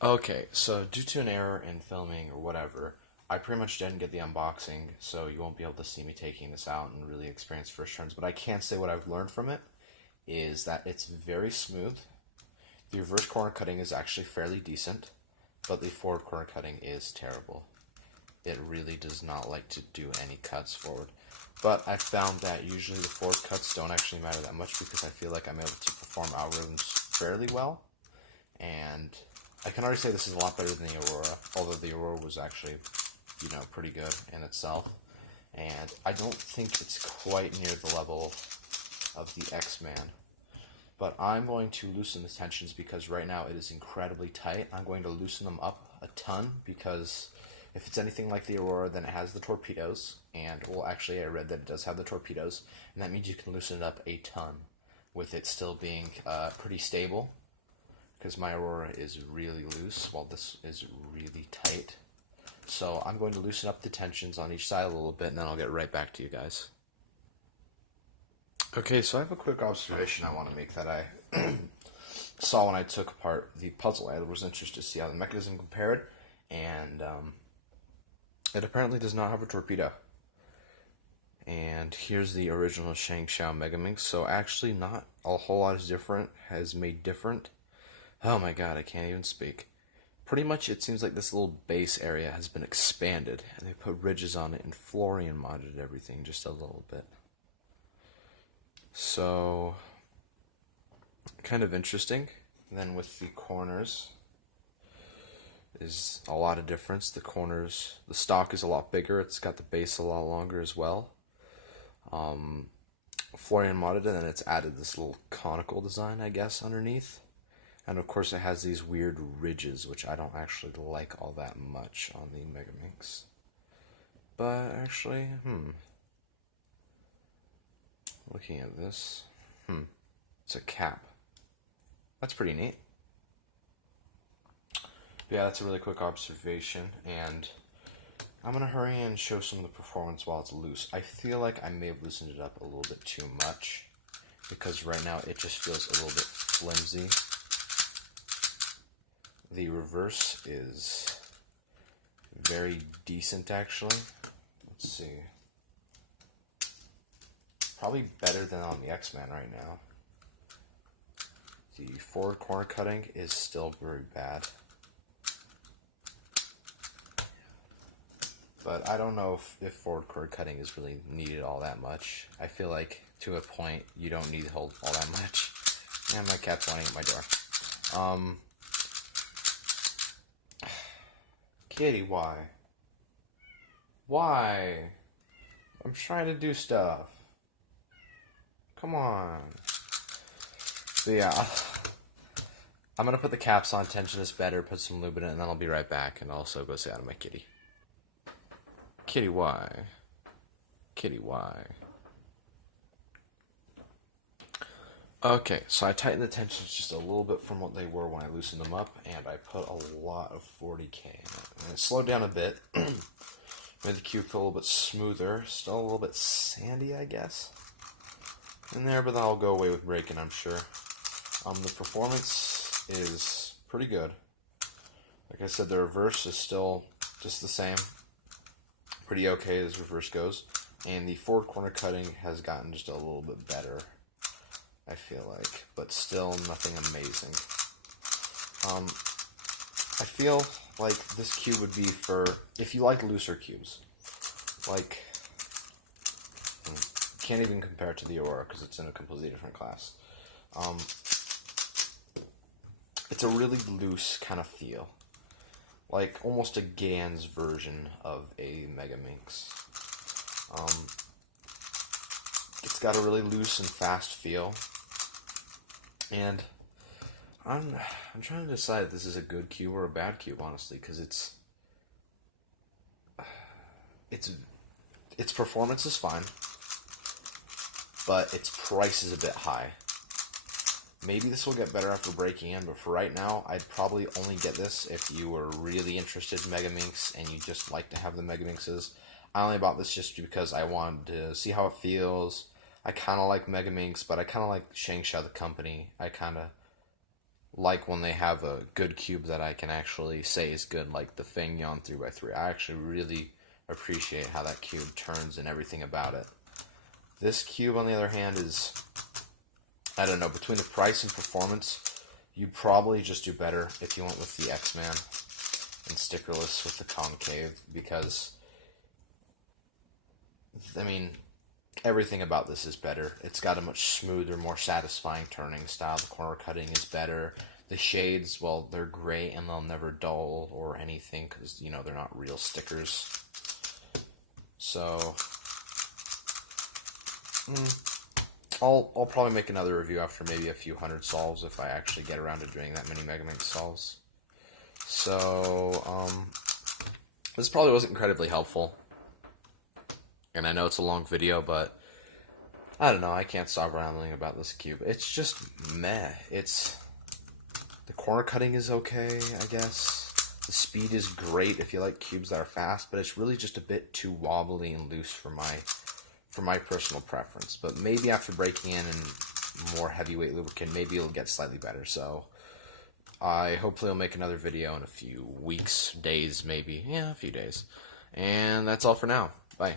Okay, so due to an error in filming or whatever, I pretty much didn't get the unboxing, so you won't be able to see me taking this out and really experience first turns. But I can say what I've learned from it is that it's very smooth. The reverse corner cutting is actually fairly decent, but the forward corner cutting is terrible. It really does not like to do any cuts forward. But I found that usually the forward cuts don't actually matter that much because I feel like I'm able to perform algorithms fairly well. And I can already say this is a lot better than the Aurora, although the Aurora was actually, pretty good in itself. And I don't think it's quite near the level of the X-Man. But I'm going to loosen the tensions because right now it is incredibly tight. I'm going to loosen them up a ton because if it's anything like the Aurora, then it has the torpedoes. And, well, actually, I read that it does have the torpedoes, and that means you can loosen it up a ton with it still being pretty stable. Because my Aurora is really loose while this is really tight. So I'm going to loosen up the tensions on each side a little bit and then I'll get right back to you guys. Okay, so I have a quick observation I want to make that I saw when I took apart the puzzle. I was interested to see how the mechanism compared, and it apparently does not have a torpedo. And here's the original Shengshou Megaminx, so actually not a whole lot is different, has made different. Oh my god, I can't even speak. Pretty much it seems like this little base area has been expanded, and they put ridges on it and Florian modded everything just a little bit. So, kind of interesting. Then with the corners is a lot of difference. The corners, the stock is a lot bigger. It's got the base a lot longer as well. Florian modded it, and then it's added this little conical design, I guess, underneath. And of course it has these weird ridges, which I don't actually like all that much on the Megaminx. But actually, looking at this, it's a cap. That's pretty neat. But yeah, that's a really quick observation, and I'm going to hurry and show some of the performance while it's loose. I feel like I may have loosened it up a little bit too much, because right now it just feels a little bit flimsy. The reverse is very decent, actually. Let's see. Probably better than on the X-Man right now. The forward corner cutting is still very bad. But I don't know if forward corner cutting is really needed all that much. I feel like to a point you don't need to hold all that much. And my cat's whining at my door. Kitty, why? Why? I'm trying to do stuff. Come on. So yeah, I'm gonna put the caps on, tension this better, put some lube in it, and then I'll be right back, and also go say hi to my kitty. Kitty, why? Kitty, why? Okay, so I tightened the tensions just a little bit from what they were when I loosened them up, and I put a lot of 40K in it. And it slowed down a bit, made the cube feel a little bit smoother, still a little bit sandy, I guess, in there, but that'll go away with braking, I'm sure. The performance is pretty good. Like I said, the reverse is still just the same, pretty okay as reverse goes, and the forward corner cutting has gotten just a little bit better, I feel like, but still nothing amazing. I feel like this cube would be for, if you like looser cubes, like, can't even compare it to the Aurora because it's in a completely different class. It's a really loose kind of feel, like almost a Gans version of a Megaminx. It's got a really loose and fast feel. And I'm trying to decide if this is a good cube or a bad cube, honestly, because its performance is fine, but its price is a bit high. Maybe this will get better after breaking in, but for right now, I'd probably only get this if you were really interested in Megaminx and you just like to have the Megaminxes. I only bought this just because I wanted to see how it feels. I kind of like Megaminx, but I kind of like Shengshou, the company. I kind of like when they have a good cube that I can actually say is good, like the Feng Yan 3x3. I actually really appreciate how that cube turns and everything about it. This cube, on the other hand, is, I don't know, between the price and performance, you'd probably just do better if you went with the X-Man and stickerless with the concave, because, I mean, everything about this is better. It's got a much smoother, more satisfying turning style. The corner cutting is better. The shades, well, they're great and they'll never dull or anything because, you know, they're not real stickers. So, I'll probably make another review after maybe a few hundred solves if I actually get around to doing that many Megaminx solves. So, this probably wasn't incredibly helpful. And I know it's a long video, but I don't know, I can't stop rambling about this cube. It's just meh. The corner cutting is okay, I guess. The speed is great if you like cubes that are fast, but it's really just a bit too wobbly and loose for my personal preference. But maybe after breaking in and more heavyweight lubricant, maybe it'll get slightly better. So I hopefully will make another video in a few weeks, days maybe. Yeah, a few days. And that's all for now. Bye.